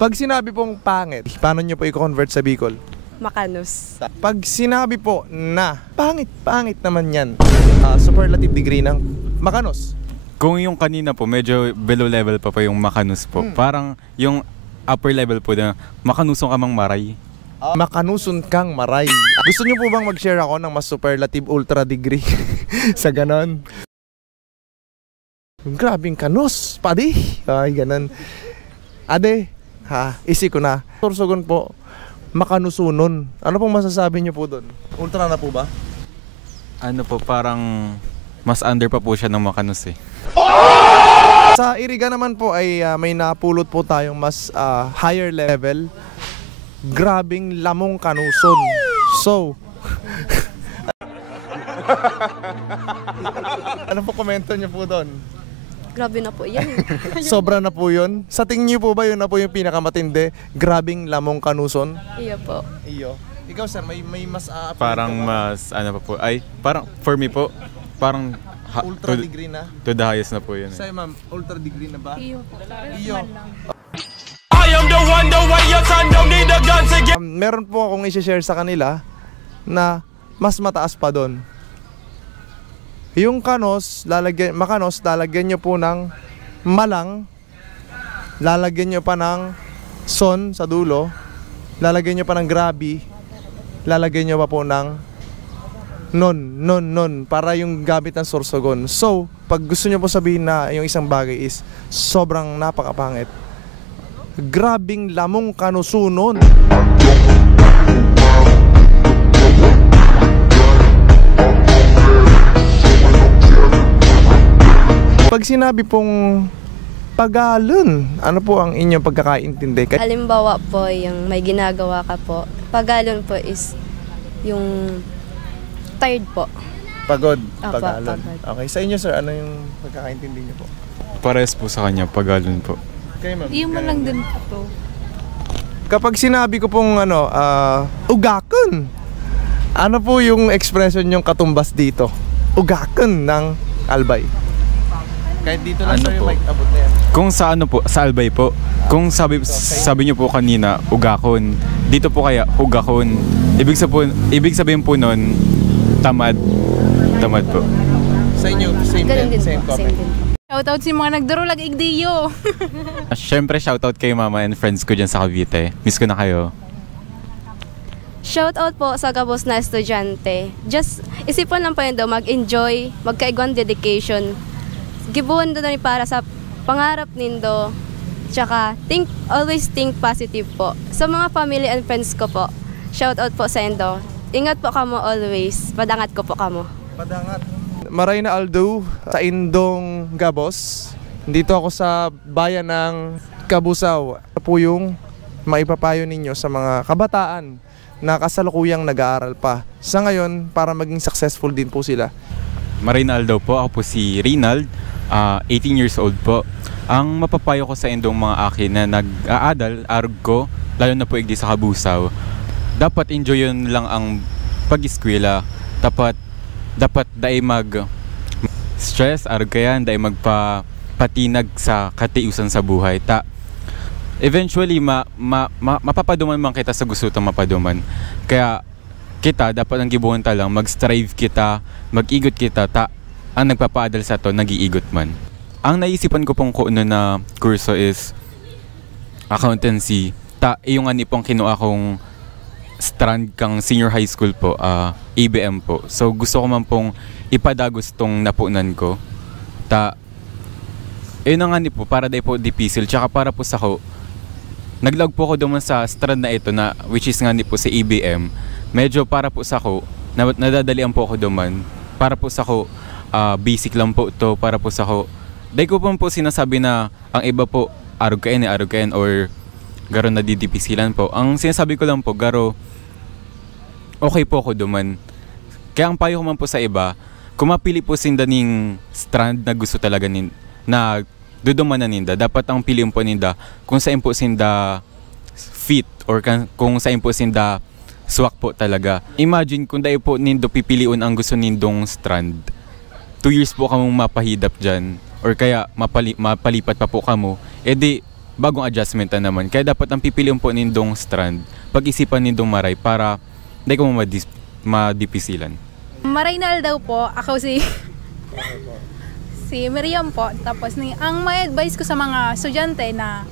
Pag sinabi pong pangit, paano nyo po i-convert sa Bicol? Makanos. Pag sinabi po na pangit naman yan, superlative degree ng makanos. Kung yung kanina po, medyo below level pa yung makanus po. Parang yung upper level po na makanusong ka mang maray. Makanusun kang maray. Gusto nyo po bang mag-share ako ng mas superlative ultra degree? Sa ganon. Grabing kanus, padi. Ay, ganon. Ade, isi ko na. Sorsogon po, makanusunon. Ano pong masasabi nyo po doon? Ultra na po ba? Ano po, parang mas under pa po siya ng makanus eh. Sa Iriga naman po ay may napulot po tayong mas higher level. Grabing lamong kanuson. So, ano po komento nyo po doon? Grabe na po yan. Sobra na po yun? Sa tingin nyo po ba yun na po yung pinakamatindi? Grabing lamong kanuson? Iyo po. Iyo. Ikaw sir, may mas parang mas, ano pa po, ay, parang for me po, parang ultra degree na? To the highest na po yun. Sa'yo ma'am, ultra degree na ba? Iyo po. Iyo. Meron po akong i-share sa kanila na mas mataas pa doon. Yung makanos, lalagyan nyo po ng malang, lalagyan nyo pa ng son sa dulo, lalagyan nyo pa ng grabe, lalagyan nyo pa po ng non, para yung gamit ng sorsogon. So, pag gusto nyo po sabihin na yung isang bagay is sobrang napakapangit, grabing lamong kanusunon. Pag sinabi pong pagalon, ano po ang inyong pagkakaintindi? Halimbawa po, yung may ginagawa ka po. Pagalon po is yung tired po. Pagod, Opo, pagalon. pagod. Okay, sa inyo sir, ano yung pagkakaintindi niyo po? Pares po sa kanya, pagalon po. Okay, ma'am. Iyo mo lang din po to. Kapag sinabi ko pong ugakon, ano po yung expression yung katumbas dito? Ugakon ng Albay. Kahit dito lang Ano sir yung po? mic abot na yan. Kung sa ano po, sa Albay po, kung sabi niyo po kanina, ugakon, dito po kaya, hugakon. Ibig sabihin po nun, tamad po. Sa inyo, same Ganun din, din same po. Same comment. din po. Shoutout si mga nagdarulag igdiyo. Siyempre, shoutout kay mama and friends ko dyan sa Cavite. Miss ko na kayo. Shoutout po sa kabos na estudyante. Just isipon lang po yun daw, mag-enjoy, magkaigwan dedication. Gibuhan doon para sa pangarap nindo. Tsaka, always think positive po. Sa mga family and friends ko po, shoutout po sa indo. Ingat po kamo always. Padangat ko po kamo. Padangat. Maray na Aldo sa Indong Gabos. Dito ako sa bayan ng Kabusaw. Ito po yung maipapayo ninyo sa mga kabataan na kasalukuyang nag-aaral pa. Sa ngayon, para maging successful din po sila. Marinal daw po. Ako po si Rinald, 18 years old po. Ang mapapayo ko sa indong mga akin na nag-aadal, arog ko, lalo na po igdi sa Kabusaw, dapat enjoy yun lang ang pag-eskwela. Dapat dai mag-stress, arog kayan, dai magpatinag sa katiusan sa buhay. Eventually, mapapaduman man kita sa gusto itong mapaduman. Kaya kita, dapat ang gibuhan ta lang, mag-strive kita, mag-igot kita, ang nagpapaadal sa to, nag-iigot man. Ang naisipan ko pong kuno na kurso is accountancy. Yung ani pong kinuha kong strand kang senior high school po, ABM po. So gusto ko man pong ipadagos tong napunan ko. Yun ang ani po, para day po dipisil. Tsaka para po sa ko, naglag po ko duman sa strand na ito na, which is nga ni po sa ABM. Medyo para po sa ko, nadadalian po ako duman. Para po sa ko, basic lang po to. Para po sa ko, day ko po sinasabi na ang iba po, arog kain or garo na didipisilan po. Ang sinasabi ko lang po, garo, okay po ako duman. Kaya ang payo ko man po sa iba, kung mapili po sinda ning strand na gusto talaga na duduman na ninda, dapat ang piliin po ninda kung saan po sinda fit or kung saan po sinda swak po talaga. Imagine kung dahil po nindo pipiliun ang gusto nindong strand, 2 years po kamong mapahidap dyan or kaya mapalipat pa po kamo, edi bagong adjustment na naman. Kaya dapat ang pipiliin po nindong strand, pag-isipan nindong maray para hindi ko madipisilan. Marinal daw po, ako si Miriam po. Tapos ang may advice ko sa mga estudyante na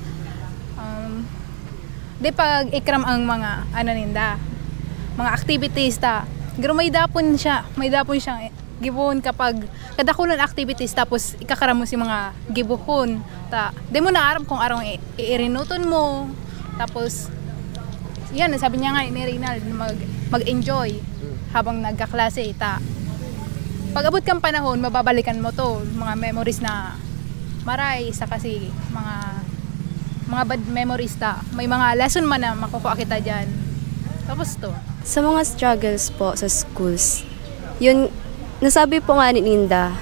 di pag ikram ang mga mga activities ta. Pero may dapon siyang gibon kapag kadakulan activities tapos ikakaram mo si mga gibuhon ta. Di mo na aram kung arong iirinuton mo. Tapos yan, sabi niya nga ni Reynald mag-enjoy habang nagkaklase ta. Pag abot kang panahon, mababalikan mo to mga memories na maray sa kasi mga bad memories ta. May mga lesson man na makukuha kita diyan. Tapos to. Sa mga struggles po sa schools, yun, nasabi po nga ni Ninda,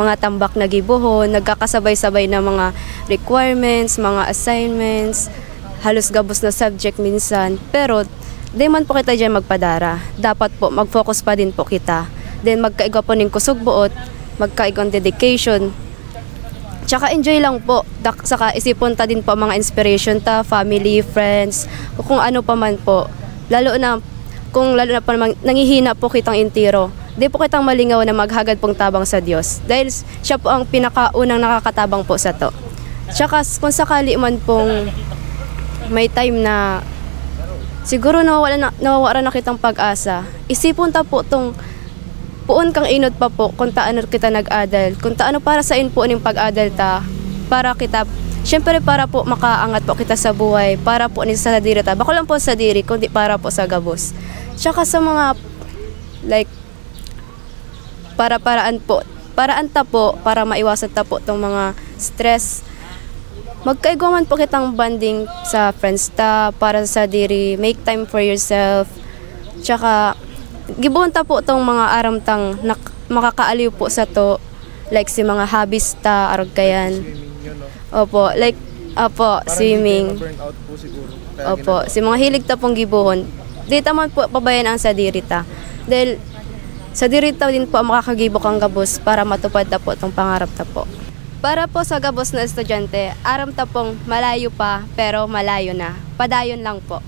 mga tambak na gibuhon, nagkakasabay-sabay na mga requirements, mga assignments, halos gabos na subject minsan. Pero, di man po kita dyan magpadara. Dapat po, mag-focus pa din po kita. Then, magkaiga po ng kusog buot, magkaigang dedication. Tsaka enjoy lang po. Saka isipon ta din po mga inspiration ta, family, friends, kung ano pa man po. Lalo na pa naman nangihina po kitang intiro. Di po kitang malingaw na maghagad pong tabang sa Diyos. Dahil siya po ang pinakaunang nakakatabang po sa to. Tsaka kung sakali man pong may time na siguro nawawala na kitang pag-asa, isipon ta po tong puon kang inod pa po kung taano kita nag-adal. Kung taano para sa in po ng pag-adal ta. Para kita, syempre para po makaangat po kita sa buhay. Para po sa diri ta. Bako lang po sa diri, kundi para po sa gabos. Tsaka sa mga, like, paraan ta po, para maiwasan ta po itong mga stress. Magkaigwaman po kitang banding sa friends ta, para sa diri, make time for yourself. Tsaka, gibuon ta po itong mga aramtang makakaaliw po sa to, like si mga hobbies ta, aragayan. Opo, like, swimming. Opo, si mga hilig ta pong gibuhon. Di taman po pabayan ang sa diri ta. Dahil sa diri ta din po makakagibok ang gabos para matupad ta po itong pangarap ta po. Para po sa gabos na estudyante, aram ta pong malayo pa pero malayo na. Padayon lang po.